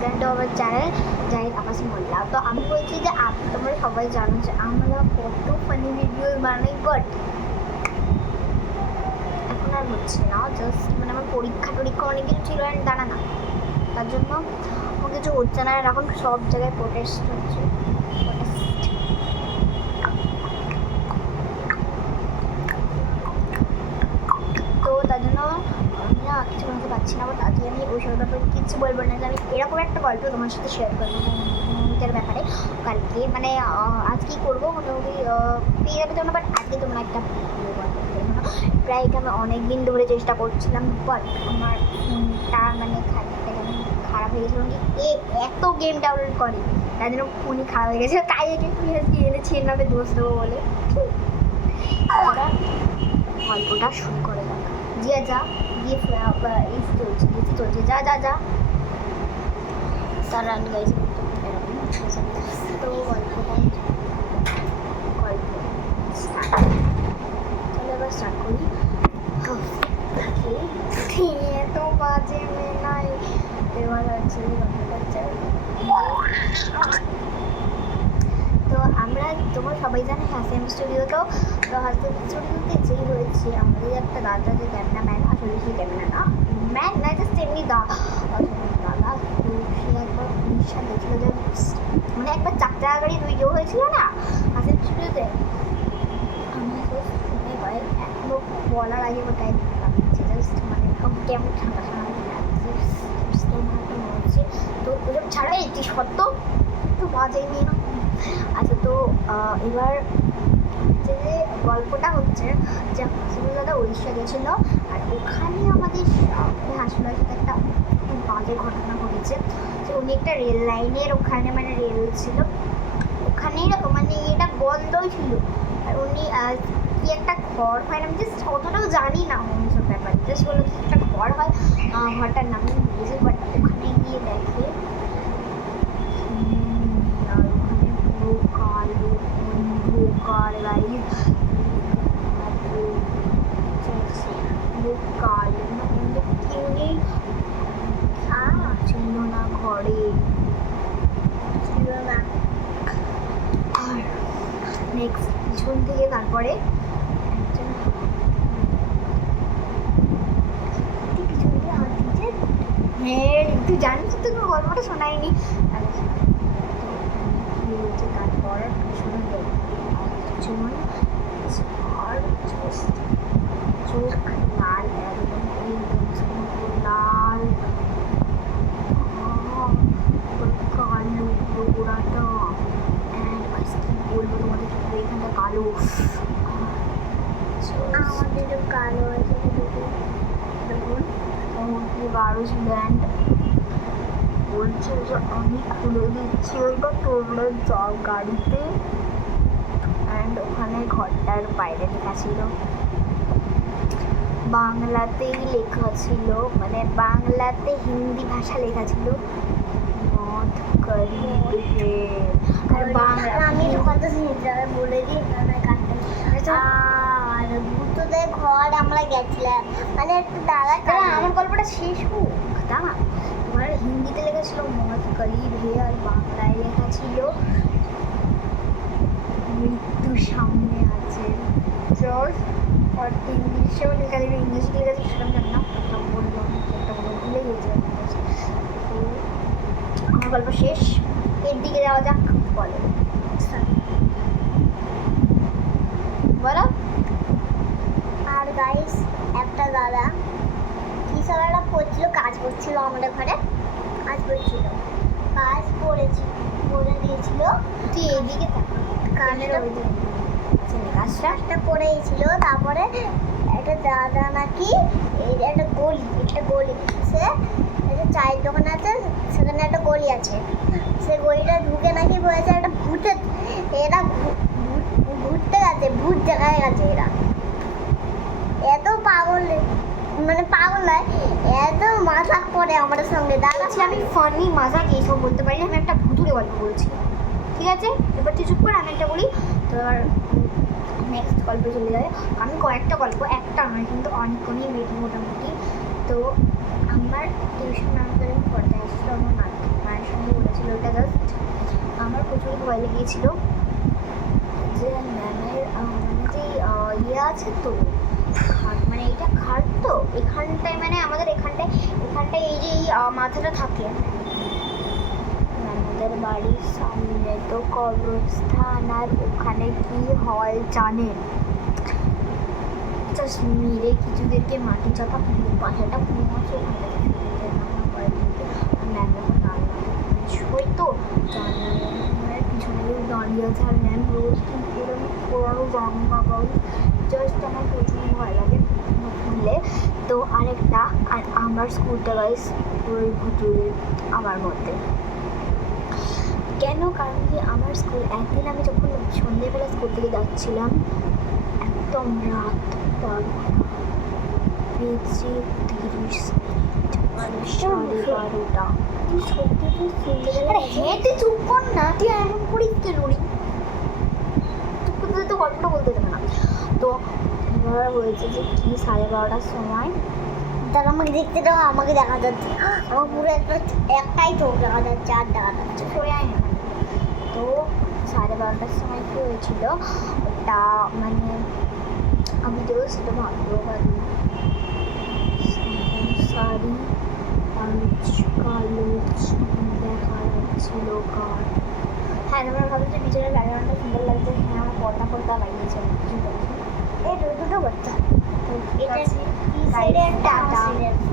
To our channel Zahid আকাশ মোল্লা। তো আমি বলছি যে তোমরা সবাই জানো যে আমরা কত ফানি ভিডিও বানাই, বাট এখন আর হচ্ছে না। জাস্ট মানে আমার পরীক্ষা অনেক কিছু ছিল অ্যান্ড দাঁড়া না, তার জন্য আমার কিছু হচ্ছে না। এখন সব জায়গায় প্রোটেস্ট হচ্ছে, তো তার জন্য আমি না কিছু বলতে পারছি না। বাট আজকে আমি ওই সব ব্যাপারে কিছু বলবো না, যে আমি এরকম একটা গল্প তোমার সাথে শেয়ার করবো মুভিটার ব্যাপারে কালকে। মানে আজকেই করবো মোটামুটি পেয়ে যাবে তোমরা, বাট আজকে তোমরা একটা প্রায় এটা আমি অনেক দিন ধরে চেষ্টা করছিলাম, বাট আমার ফোনটা মানে খারাপ হয়ে গেছিলো। এত গেম ডাউনলোড করে তার জন্য ফোনই খারাপ হয়ে গেছিলো, তাই একটু এনেছি এর নামে দোষ দেবো বলে। গল্পটা শুরু করে দেখ, দিয়ে যা দিয়ে চলছে যা যা যা তার রান গাইছে। তো গল্পটা তাহলে এবার স্টার্ট করি। তো বাজে নাই এবার আছে তো আমরা তোমরা সবাই জানো হাসিম স্টুডিওতেও, তো হাসিম স্টুডিওতে যেই হয়েছে আমাদের একটা দাদা যে ক্যামেরাম্যান, আসলে সেই ক্যামেরা না ম্যান না, জাস্ট এমনি দাদা। তো সে একবার উড়িষ্যা গেছিলো, যে মানে একবার চাকরা গাড়ির ভিডিও হয়েছিল না হাসিম স্টুডিওতে। আমি শুনে পাই এখনো বলার আগে ওটাই লাগছে, জাস্ট মানে কেমন ঠান্ডা ঠান্ডা লাগছে, মনে হচ্ছে। তো ওসব ছাড়া একটি সত্য তো বাজেই নিয়ে না। আচ্ছা, তো এবার হচ্ছে যে গল্পটা হচ্ছে যে হাসিবুল দাদা উড়িষ্যা গেছিলো, আর ওখানে আমাদের হাসিবুলের সাথে একটা বাজে ঘটনা ঘটেছে। যে উনি একটা রেল লাইনের ওখানে মানে রেল ছিল, ওখানে মানে এটা বন্ধই ছিল। আর উনি কি একটা ঘর হয় না, আমি জাস্ট অতটাও জানি না ওইসব ব্যাপারে, জাস্ট বললো কি একটা ঘর হয়, ঘরটার নাম আমি বুঝেছি। বাট ওখানে গিয়ে দেখে অন্ধকার গাড়ি, কালো কেউ নেই, ছিল না ঘরে, ছিল না। আর নেক্সট পিছন থেকে তারপরে একজন পিছন থেকে আসছে। হ্যাঁ, তুই জানিস তো গল্পটা শোনায়নি। কি হয়েছে তারপর পিছনে একজন আর চোখ লাল, একদম লাল, কালো গোড়াটা, কি বলবো তোমাদের, এখানটা কালো, আমাদেরও কালো আছে। দেখুন গার্লস ব্যান্ড বলছে যে আমি খুলে দিচ্ছি ওইটা, তোমরা যাও গাড়িতে। অ্যান্ড ওখানে ঘরটার বাইরে লেখা ছিল, বাংলাতেই লেখা ছিল, মানে বাংলাতে হিন্দি ভাষা লেখা ছিল মদ করিব হে। আর বাংলা আমি কত বলে দিই, আর ভূতদের ঘর আমরা গেছিলাম, মানে একটু দাদা আমার গল্পটা শেষ হোক দাঁড়া। তোমার হিন্দিতে লেখা ছিল মদ করিব হে, আর বাংলায় লেখা ছিল মৃত্যু সামনে আছে। চল, আর ইংলিশেও লেখা ছিল, ইংলিশে লেখা ছিল সেটা জানি না, একটা বলবো একটা ভুলে গেছে। তো আমার গল্প শেষ, এর দিকে যাওয়া যাক। বলো বলো। আর গাইস, একটা দাদা কি সব একটা করছিল, কাজ করছিল আমাদের ঘরে, কাজ করছিল, কাজ করে দিয়েছিল। তুই এদিকে কাজটা করেছিল। তারপরে একটা দাদা নাকি একটা গলি সে একটা চায়ের দোকান আছে, সেখানে একটা গলি আছে, সে গলিটা ঢুকে নাকি বলেছে একটা এরা ঘুরতে গেছে, ভূত দেখায় গেছে। এরা এত পাগল, মানে পাগল নয়, এত মাজাক করে আমাদের সঙ্গে। দাদা আমি ফানি মাজাক এইসব বলতে পারি না, আমি একটা ভুতুরে গল্প বলছি, ঠিক আছে? এবার তুই চুপ করে, আমি একটা বলি। তো এবার নেক্সট গল্পে চলে যাবে। আমি কয়েকটা গল্প, একটা নয় কিন্তু অনেকক্ষণই বেশি মোটামুটি। তো আমার টিউশন ম্যাম করে পড়তে আসছিলো আমার ভয় লেগেছিল যে ম্যামের যে ইয়ে আছে তো খাট, মানে এটা খাট তো এখানটায়, মানে আমাদের এখানটায় এই যে এই মাথাটা থাকে, আমাদের বাড়ির সামনে তো কবরস্থান, আর ওখানে কি হয় জানেন, জাস্ট মেরে কিছুদেরকে মাটি চাপা বাসাটা পুরো আছে ওই তো জানলার পিছনে দাঁড়িয়ে আছে, আর ম্যাম রোজ এরকম পুরোনো জামা কাপড়, জাস্ট আমার প্রচুর ভয় লাগে খুললে। তো আরেকটা, আর আমার স্কুলটা গাইস পুরোই ভুতুরে আমার মধ্যে। কেন? কারণ কি আমার স্কুল একদিন আমি যখন সন্ধ্যেবেলা স্কুল থেকে যাচ্ছিলাম, একদম রাত 12:30 12:30 হ্যাঁ তুই চুপ কর না, তুই এমন করিস কেন রে? চুপ করতে তো গল্পটা বলতে দেবে না। তো এবার হয়েছে যে কি 12:30টার সময়, তারা আমাকে দেখতে দাও, আমাকে দেখা যাচ্ছে, আমার পুরো একটাই চোখ দেখা যাচ্ছে আর দেখা যাচ্ছে। সরে আয় না। তো 12:30টার সময় কি হয়েছিল, ওটা মানে আমি তো সেটা ভাবতেও পারি, শাড়ি কালো দেখা যাচ্ছিল কার। হ্যাঁ তোমরা ভাবছো যে পিছনের ব্যাকগ্রাউন্ডটা সুন্দর লাগছে, হ্যাঁ আমার পর্দা লাগিয়েছে এই দুটো বাচ্চা, তো এটা আছে কি সাইডে একটা টাটা। আছে।